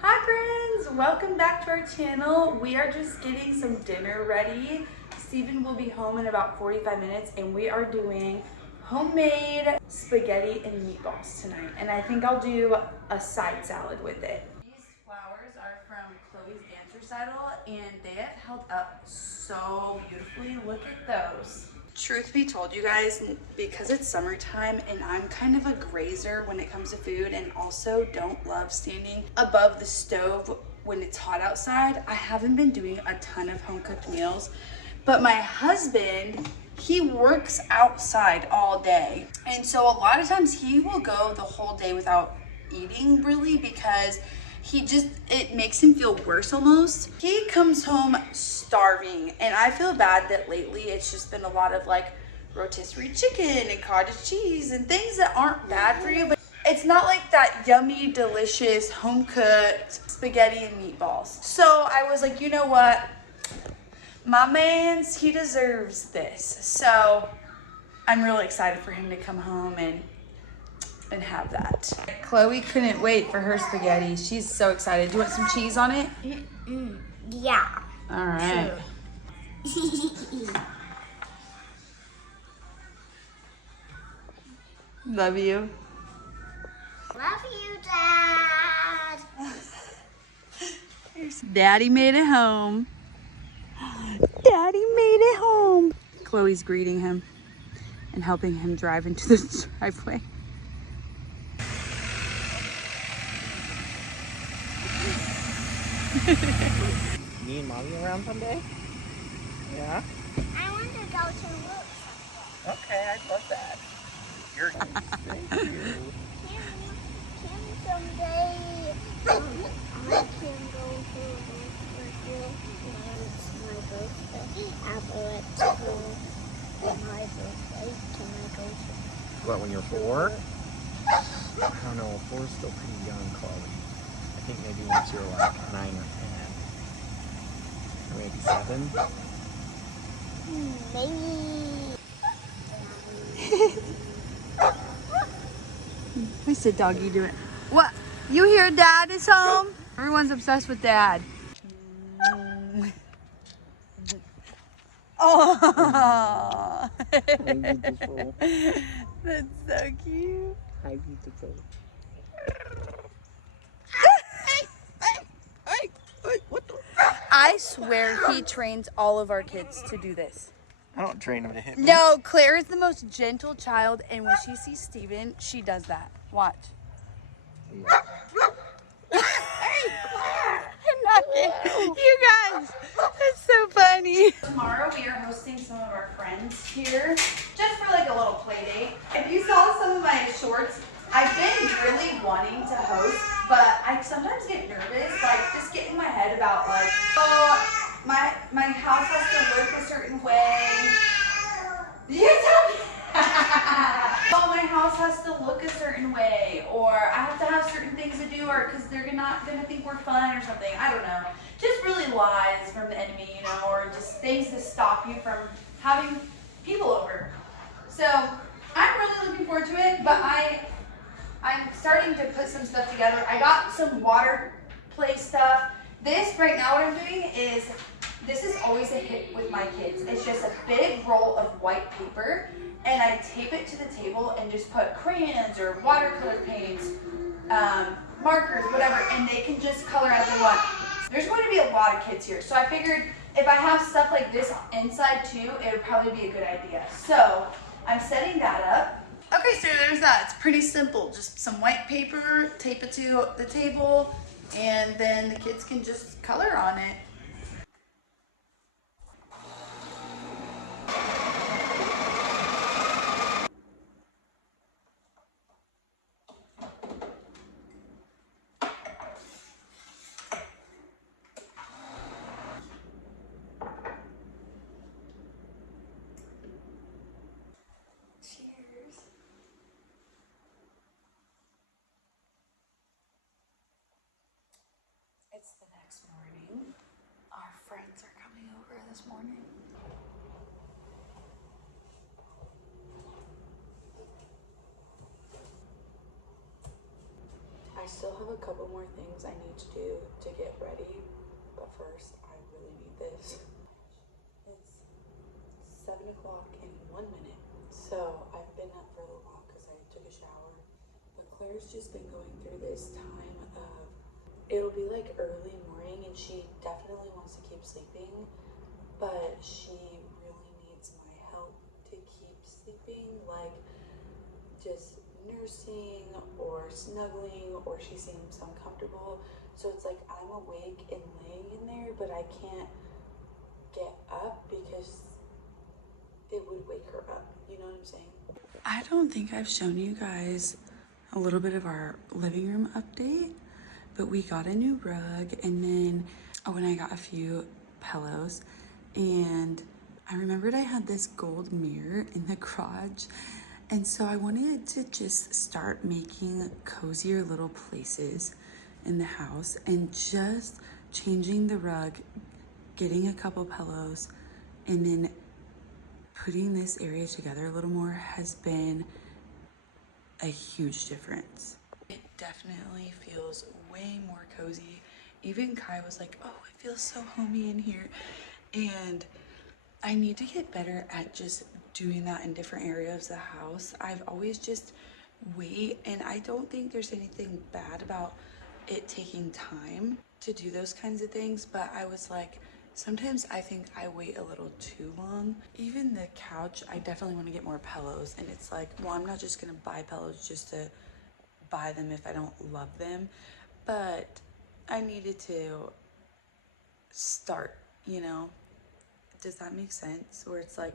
Hi friends, welcome back to our channel. We are just getting some dinner ready. Steven will be home in about 45 minutes and we are doing homemade spaghetti and meatballs tonight. And I think I'll do a side salad with it. These flowers are from Chloe's dance recital and they have held up so beautifully. Look at those. Truth be told, you guys, because it's summertime and I'm kind of a grazer when it comes to food and also don't love standing above the stove when it's hot outside, I haven't been doing a ton of home cooked meals. But my husband, he works outside all day. And so a lot of times he will go the whole day without eating really because it makes him feel worse almost. He comes home starving and I feel bad that lately it's just been a lot of like rotisserie chicken and cottage cheese and things that aren't bad for you, but it's not like that yummy, delicious, home-cooked spaghetti and meatballs. So I was like, you know what? My man's, he deserves this. So I'm really excited for him to come home and have that. Chloe couldn't wait for her spaghetti. She's so excited. Do you want some cheese on it? Yeah. All right. Love you. Love you, Dad. Daddy made it home. Daddy made it home. Chloe's greeting him and helping him drive into the driveway. Me and Mommy around someday? Yeah? I want to go to work. Okay, I'd love that. You're nice. Thank you. Can someday I can go to work with you when it's my birthday. After my birthday, can I go to What, when you're 4? I don't know. 4 is still pretty young, Chloe. I think maybe once you're like 9 or 10. Or maybe 7. maybe? What's the doggy doing? What? You hear Dad is home? Everyone's obsessed with Dad. Oh, Beautiful. that's so cute. Hi, beautiful. I swear he trains all of our kids to do this. I don't train him to hit me. No, Claire is the most gentle child, and when she sees Steven, she does that. Watch. Nothing. You guys, it's so funny. Tomorrow we are hosting some of our friends here, just for like a little play date. If you saw some of my shorts, I've been really wanting to host, but I sometimes get nervous, like just get in my head about like, oh, my house has to look a certain way. You tell me. Oh, my house has to look a certain way, or I have to have certain things to do, or because they're not gonna think we're fun or something. I don't know. Just really lies from the enemy, you know, or just things to stop you from having people over. So I'm really looking forward to it, but I'm starting to put some stuff together. I got some water play stuff. This right now, what I'm doing is, this is always a hit with my kids. It's just a big roll of white paper and I tape it to the table and just put crayons or watercolor paints, markers, whatever, and they can just color as they want. There's going to be a lot of kids here, so I figured if I have stuff like this inside too, it would probably be a good idea. So I'm setting that up. Okay, so there's that. It's pretty simple. Just some white paper, tape it to the table, and then the kids can just color on it. Cheers. It's the next morning. Our friends are coming over this morning. I still have a couple more things I need to do ready, but first I really need this. It's 7 o'clock in 1 minute. So I've been up for a little while because I took a shower. But Claire's just been going through this time of, it'll be like early morning and she definitely wants to keep sleeping, but she really needs my help to keep sleeping, like just nursing or snuggling, or she seems uncomfortable. So it's like I'm awake and laying in there, but I can't get up because it would wake her up. You know what I'm saying? I don't think I've shown you guys a little bit of our living room update, but we got a new rug, and then and I got a few pillows, and I remembered I had this gold mirror in the garage, and so I wanted to just start making cozier little places in the house, and just changing the rug, getting a couple pillows, and then putting this area together a little more has been a huge difference. It definitely feels way more cozy. Even Kai was like, oh, it feels so homey in here. And I need to get better at just doing that in different areas of the house. I've always just wait, and I don't think there's anything bad about it taking time to do those kinds of things, but I was like, sometimes I think I wait a little too long. Even the couch, I definitely want to get more pillows, and it's like, well, I'm not just gonna buy pillows just to buy them if I don't love them, but I needed to start, you know? Does that make sense? Where it's like,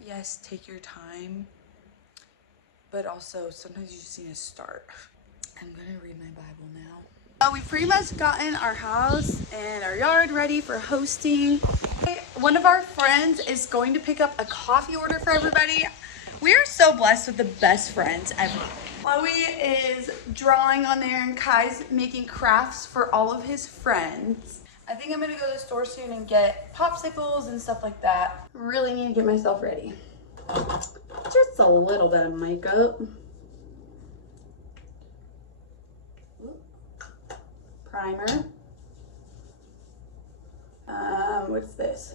yes, take your time, but also sometimes you just need to start. I'm gonna read my Bible now. We've pretty much gotten our house and our yard ready for hosting. One of our friends is going to pick up a coffee order for everybody. We are so blessed with the best friends ever. Chloe is drawing on there, and Kai's making crafts for all of his friends. I think I'm gonna go to the store soon and get popsicles and stuff like that. Really need to get myself ready. Just a little bit of makeup. Primer. What's this?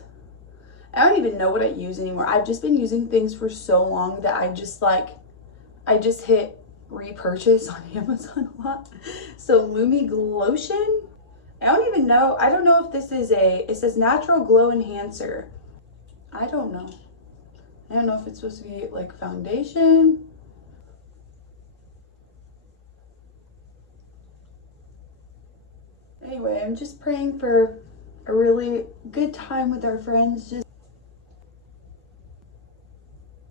I don't even know what I use anymore. I've just been using things for so long that I just hit repurchase on Amazon a lot. So Lumi Glotion. I don't know if this is it says natural glow enhancer. I don't know if it's supposed to be like foundation. Anyway, I'm just praying for a really good time with our friends. Just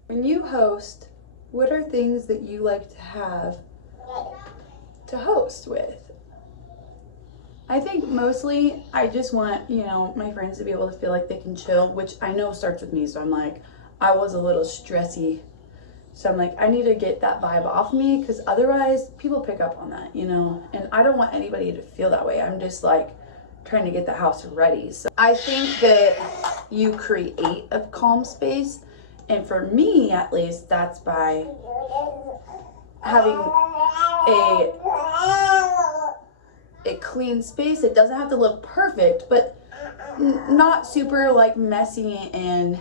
when you host, what are things that you like to have to host with? I think mostly I just want, my friends to be able to feel like they can chill, which I know starts with me. So I'm like, I was a little stressy. So I'm like, I need to get that vibe off me, because otherwise people pick up on that, and I don't want anybody to feel that way. I'm just like trying to get the house ready. So I think that you create a calm space. And for me, at least, that's by having a clean space. It doesn't have to look perfect, but not super like messy and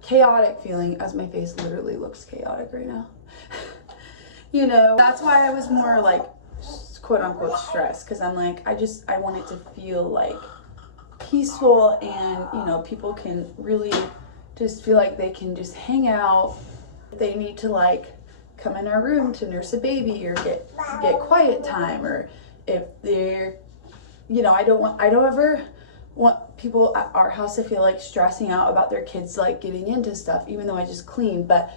chaotic feeling, as my face literally looks chaotic right now. That's why I was more like quote unquote stressed, because I'm like, I want it to feel like peaceful, and people can really just feel like they can just hang out. If they need to like come in our room to nurse a baby or get quiet time, or if they're, I don't ever want people at our house to feel like stressing out about their kids like getting into stuff, even though I just cleaned. But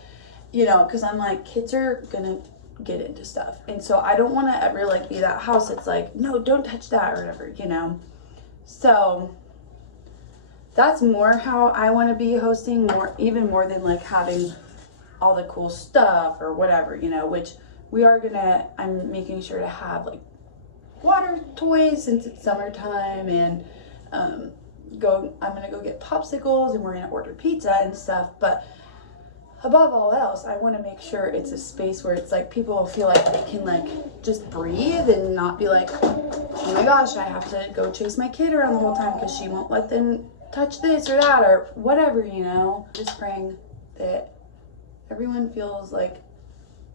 because I'm like, kids are gonna get into stuff, and so I don't want to ever like be that house that's like, no, don't touch that or whatever, so that's more how I want to be hosting, even more than like having all the cool stuff or whatever, which I'm making sure to have like water toys since it's summertime, and I'm gonna go get popsicles, and we're gonna order pizza and stuff. But above all else, I want to make sure it's a space where it's like people will feel like they can like just breathe and not be like, oh my gosh, I have to go chase my kid around the whole time because she won't let them touch this or that or whatever, you know. Just praying that everyone feels like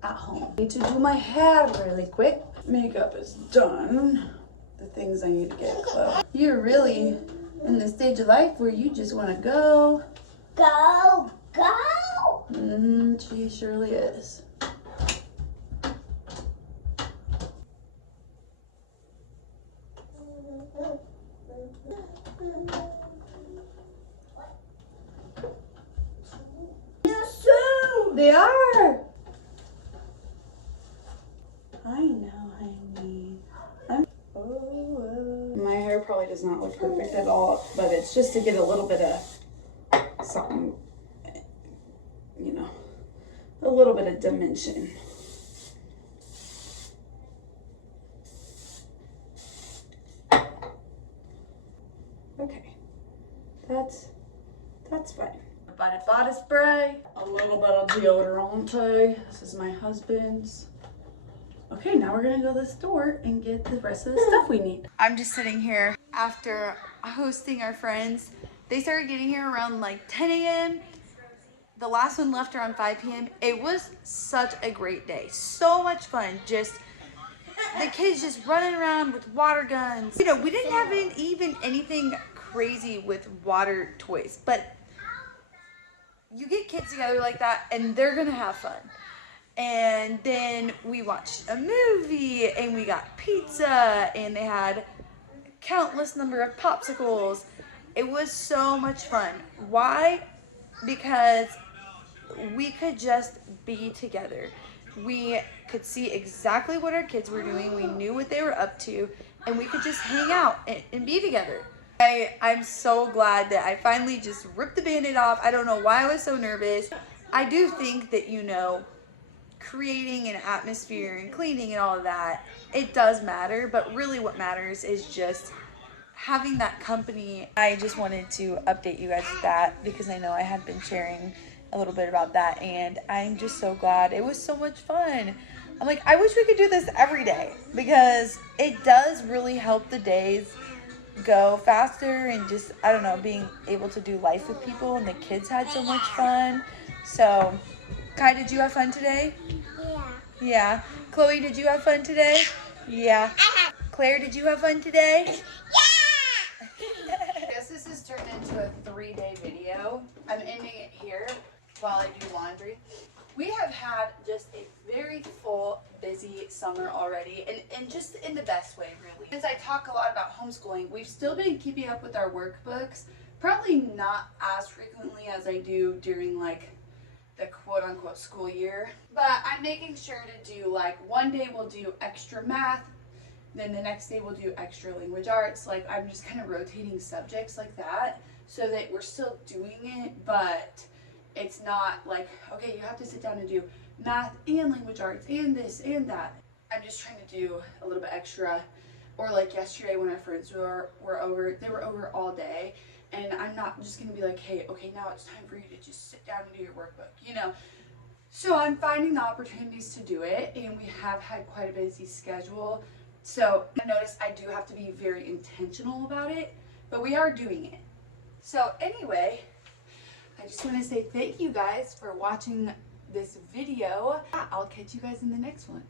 at home. I need to do my hair really quick. Makeup is done. The things I need to get close. You're really in the stage of life where you just want to go. Go, go. She surely is. They are. I know, honey. My hair probably does not look perfect at all, but it's just to get a little bit of something, you know, a little bit of dimension. Okay, that's fine. I bought a spray, a little bit of deodorant. This is my husband's. Okay, now we're gonna go to the store and get the rest of the stuff we need. I'm just sitting here after hosting our friends. They started getting here around like 10 a.m. The last one left around 5 p.m. It was such a great day. So much fun. Just the kids just running around with water guns. You know, we didn't have even anything crazy with water toys, but you get kids together like that and they're gonna have fun. And then we watched a movie and we got pizza and they had countless number of popsicles. It was so much fun. Why? Because we could just be together. We could see exactly what our kids were doing. We knew what they were up to and we could just hang out and be together. I'm so glad that I finally just ripped the Band-Aid off. I don't know why I was so nervous. I do think that, you know, creating an atmosphere and cleaning and all of that, it does matter, but really what matters is just having that company. I just wanted to update you guys with that because I know I had been sharing a little bit about that and I'm just so glad. It was so much fun. I'm like, I wish we could do this every day because it does really help the days go faster and just, I don't know, being able to do life with people, and the kids had so much fun. So, Kai, did you have fun today? Yeah. Yeah. Chloe, did you have fun today? Yeah. Claire, did you have fun today? Yeah. I guess this has turned into a 3-day video. I'm ending it here while I do laundry. We have had just a very full, busy summer already, and just in the best way, really. Since I talk a lot about homeschooling, we've still been keeping up with our workbooks, probably not as frequently as I do during like the quote-unquote school year, but I'm making sure to do like one day we'll do extra math, then the next day we'll do extra language arts. Like I'm just kind of rotating subjects like that so that we're still doing it, but it's not like, okay, you have to sit down and do math and language arts and this and that. I'm just trying to do a little bit extra. Or like yesterday when our friends were over, they were over all day, and I'm not just gonna be like, hey, okay, now it's time for you to just sit down and do your workbook, you know? So I'm finding the opportunities to do it, and we have had quite a busy schedule. So I noticed I do have to be very intentional about it, but we are doing it. So anyway, I just want to say thank you guys for watching this video. I'll catch you guys in the next one.